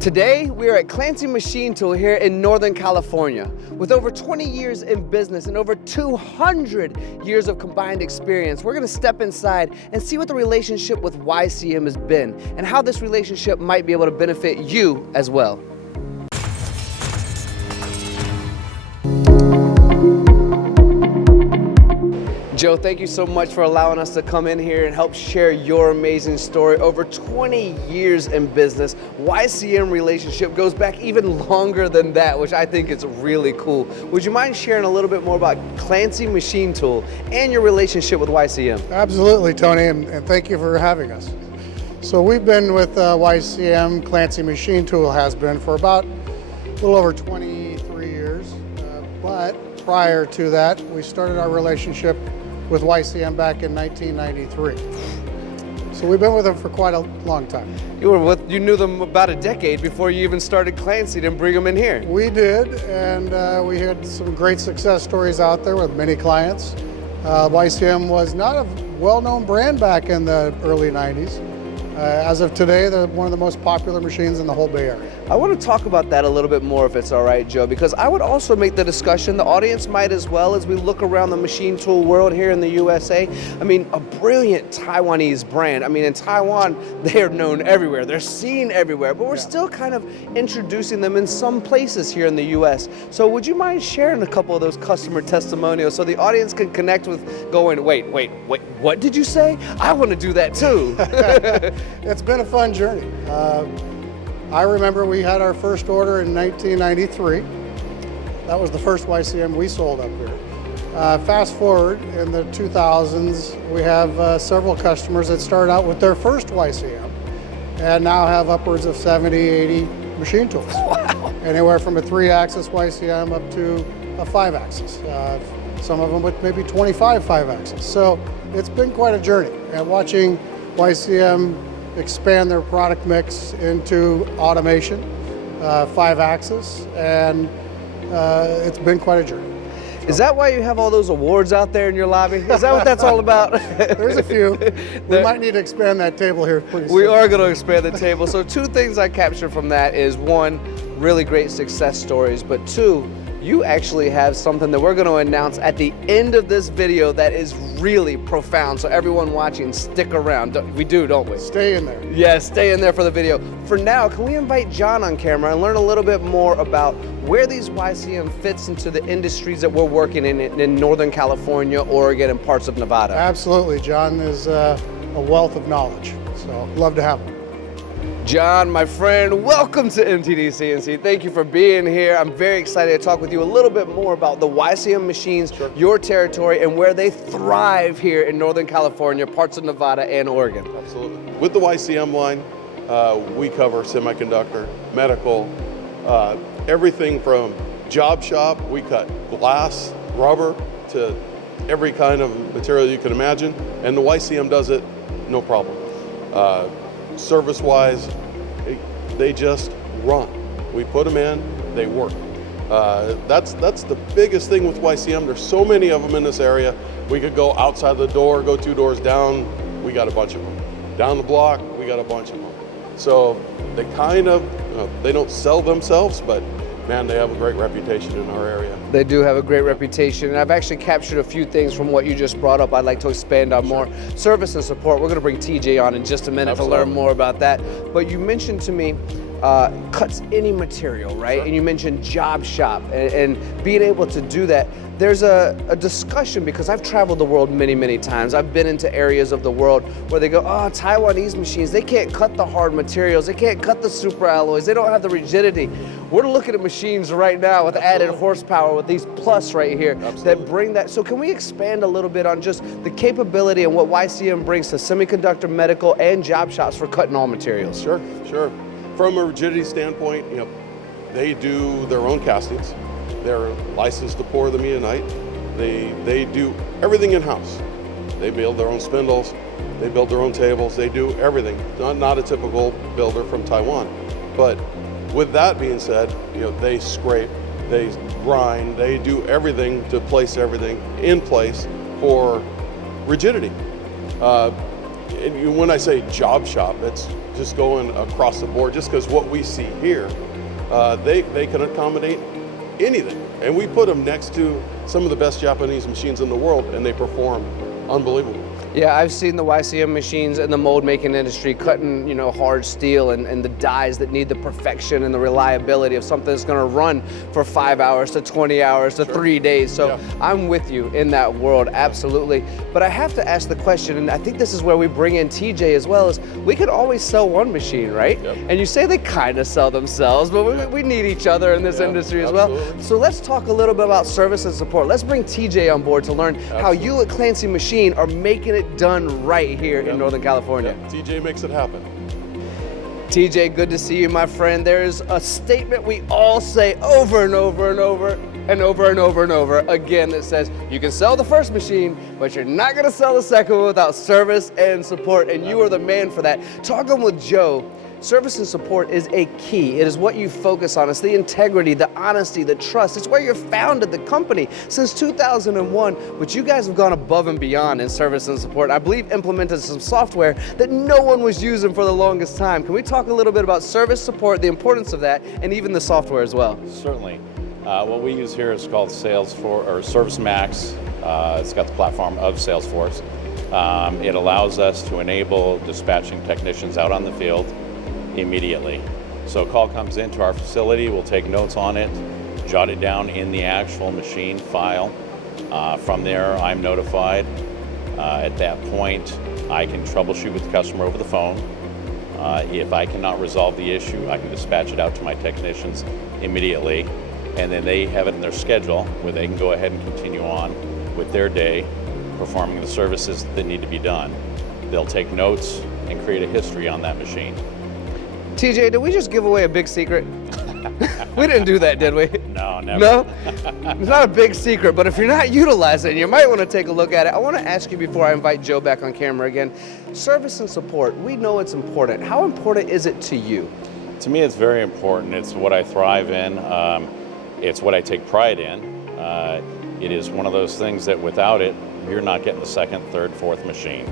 Today, we are at Clancy Machine Tool here in Northern California. With over 20 years in business and over 200 years of combined experience, we're gonna step inside and see what the relationship with YCM has been and how this relationship might be able to benefit you as well. Joe, thank you so much for allowing us to come in here and help share your amazing story. Over 20 years in business, YCM relationship goes back even longer than that, which I think is really cool. Would you mind sharing a little bit more about Clancy Machine Tool and your relationship with YCM? Absolutely, Tony, and thank you for having us. So we've been with YCM, Clancy Machine Tool has been for about a little over 23 years, but prior to that, we started our relationship with YCM back in 1993. So we've been with them for quite a long time. You knew them about a decade before you even started Clancy to bring them in here. We did, and we had some great success stories out there with many clients. YCM was not a well-known brand back in the early 90s. As of today, they're one of the most popular machines in the whole Bay Area. I want to talk about that a little bit more if it's all right, Joe, because I would also make the discussion, the audience might as well, as we look around the machine tool world here in the USA. I mean, a brilliant Taiwanese brand. I mean, in Taiwan, they are known everywhere. They're seen everywhere, but we're still kind of introducing them in some places here in the US. So would you mind sharing a couple of those customer testimonials so the audience can connect with going, wait, what did you say? I want to do that too. It's been a fun journey. I remember we had our first order in 1993. That was the first YCM we sold up here. Fast forward in the 2000s, we have several customers that started out with their first YCM and now have upwards of 70, 80 machine tools. Wow. Anywhere from a 3-axis YCM up to a 5-axis. Some of them with maybe 25 5-axis. So it's been quite a journey. And watching YCM expand their product mix into automation, 5-axis, and it's been quite a journey. So. Is that why you have all those awards out there in your lobby? Is that what that's all about? There's a few. We might need to expand that table here pretty soon. We are going to expand the table. So 2 things I captured from that is 1, really great success stories, but 2, you actually have something that we're going to announce at the end of this video that is really profound. So everyone watching, stick around. We do, don't we? Stay in there. Yeah, stay in there for the video. For now, can we invite John on camera and learn a little bit more about where these YCM fits into the industries that we're working in Northern California, Oregon, and parts of Nevada? Absolutely. John is a wealth of knowledge, so love to have him. John, my friend, welcome to MTD CNC. Thank you for being here. I'm very excited to talk with you a little bit more about the YCM machines, your territory, and where they thrive here in Northern California, parts of Nevada and Oregon. Absolutely. With the YCM line, we cover semiconductor, medical, everything from job shop. We cut glass, rubber, to every kind of material you can imagine, and the YCM does it no problem. Service-wise, they just run. We put them in, they work. That's the biggest thing with YCM. There's so many of them in this area. We could go outside the door, go 2 doors down, we got a bunch of them. Down the block, we got a bunch of them. So they kind of, they don't sell themselves, but man, they have a great reputation in our area. They do have a great reputation, and I've actually captured a few things from what you just brought up I'd like to expand on more. Service and support, we're going to bring TJ on in just a minute to learn more about that. But you mentioned to me, cuts any material, right? Sure. And you mentioned job shop and being able to do that. There's a discussion, because I've traveled the world many, many times. I've been into areas of the world where they go, oh, Taiwanese machines, they can't cut the hard materials, they can't cut the super alloys, they don't have the rigidity. We're looking at machines right now with added horsepower, with these plus right here, that bring that. So can we expand a little bit on just the capability and what YCM brings to semiconductor, medical, and job shops for cutting all materials? Sure, sure. From a rigidity standpoint, they do their own castings. They're licensed to pour the Meadonite. They do everything in-house. They build their own spindles, they build their own tables, they do everything. Not a typical builder from Taiwan. But with that being said, they scrape, they grind, they do everything to place everything in place for rigidity. And when I say job shop, it's just going across the board, just because what we see here, they can accommodate anything. And we put them next to some of the best Japanese machines in the world, and they perform unbelievable. Yeah, I've seen the YCM machines in the mold making industry cutting, you know, hard steel and the dies that need the perfection and the reliability of something that's going to run for 5 hours to 20 hours to 3 days. So yeah. I'm with you in that world, absolutely. But I have to ask the question, and I think this is where we bring in TJ as well, is we could always sell one machine, right? Yep. And you say they kind of sell themselves, but we need each other in this industry as well. So let's talk a little bit about service and support. Let's bring TJ on board to learn how you at Clancy Machine are making it done right here in Northern California. TJ makes it happen. TJ, good to see you, my friend. There's a statement we all say over and over and over and over and over and over again that says you can sell the first machine, but you're not going to sell the second one without service and support, and you are the man for that. Talking with Joe, service and support is a key. It is what you focus on. It's the integrity, the honesty, the trust. It's where you founded the company since 2001, but you guys have gone above and beyond in service and support. I believe implemented some software that no one was using for the longest time. Can we talk a little bit about service support, the importance of that, and even the software as well? Certainly. What we use here is called Salesforce or Service Max. It's got the platform of Salesforce. It allows us to enable dispatching technicians out on the field immediately. So a call comes into our facility, we'll take notes on it, jot it down in the actual machine file. From there, I'm notified. At that point, I can troubleshoot with the customer over the phone. If I cannot resolve the issue, I can dispatch it out to my technicians immediately, and then they have it in their schedule where they can go ahead and continue on with their day, performing the services that need to be done. They'll take notes and create a history on that machine. TJ, did we just give away a big secret? We didn't do that, did we? No, never. No? It's not a big secret, but if you're not utilizing it, you might want to take a look at it. I want to ask you before I invite Joe back on camera again, service and support, we know it's important. How important is it to you? To me, it's very important. It's what I thrive in. It's what I take pride in. It is one of those things that without it, you're not getting the second, third, fourth machine.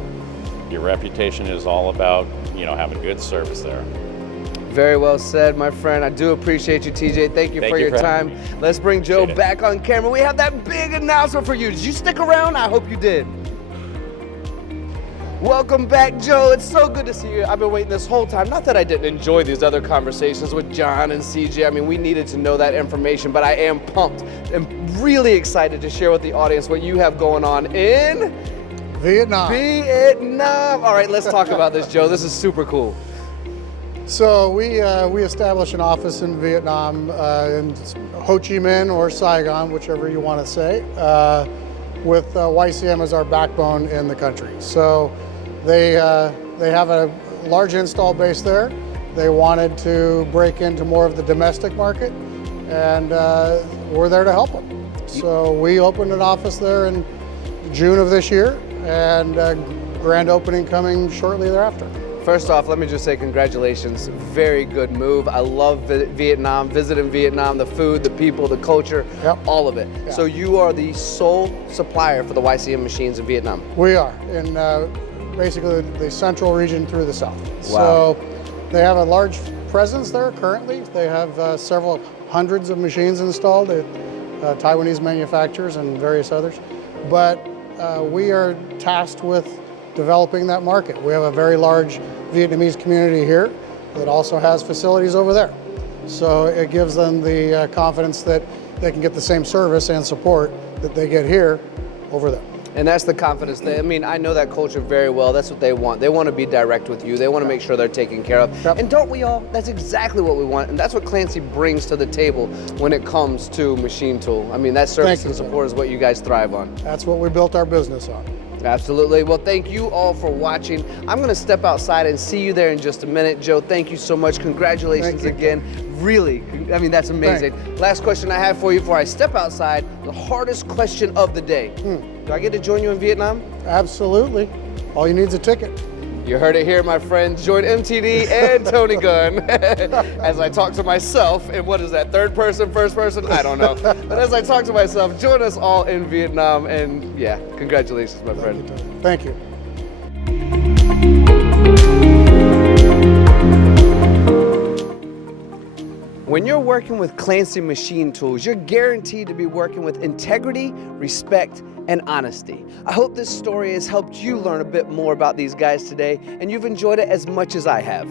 Your reputation is all about, having good service there. Very well said, my friend. I do appreciate you, TJ. Thank you for your time. Let's bring Joe back on camera. We have that big announcement for you. Did you stick around? I hope you did. Welcome back, Joe. It's so good to see you. I've been waiting this whole time. Not that I didn't enjoy these other conversations with John and CJ. I mean, we needed to know that information, but I am pumped and really excited to share with the audience what you have going on in Vietnam. Vietnam. All right, let's talk about this, Joe. This is super cool. So we established an office in Vietnam, in Ho Chi Minh or Saigon, whichever you want to say, with YCM as our backbone in the country. So they have a large install base there. They wanted to break into more of the domestic market, and we're there to help them. So we opened an office there in June of this year, and grand opening coming shortly thereafter. First off, let me just say congratulations. Very good move. I love Vietnam, visiting Vietnam, the food, the people, the culture, all of it. Yeah. So you are the sole supplier for the YCM machines in Vietnam? We are, in basically the central region through the south. Wow. So they have a large presence there currently. They have several hundreds of machines installed at Taiwanese manufacturers and various others. But we are tasked with developing that market. We have a very large Vietnamese community here that also has facilities over there. So it gives them the confidence that they can get the same service and support that they get here over there. And that's the confidence. I know that culture very well. That's what they want. They want to be direct with you. They want to make sure they're taken care of. Yep. And don't we all? That's exactly what we want. And that's what Clancy brings to the table when it comes to machine tool. I mean, that service and support is what you guys thrive on. That's what we built our business on. Absolutely. Well, thank you all for watching. I'm going to step outside and see you there in just a minute. Joe, thank you so much. Congratulations again. Really, that's amazing. Thanks. Last question I have for you before I step outside, the hardest question of the day. Do I get to join you in Vietnam? Absolutely. All you need is a ticket. You heard it here, my friends. Join MTD and Tony Gunn as I talk to myself. And what is that, third person, first person? I don't know. But as I talk to myself, join us all in Vietnam. And yeah, congratulations, my friend. Thank you. When you're working with Clancy Machine Tools, you're guaranteed to be working with integrity, respect, and honesty. I hope this story has helped you learn a bit more about these guys today, and you've enjoyed it as much as I have.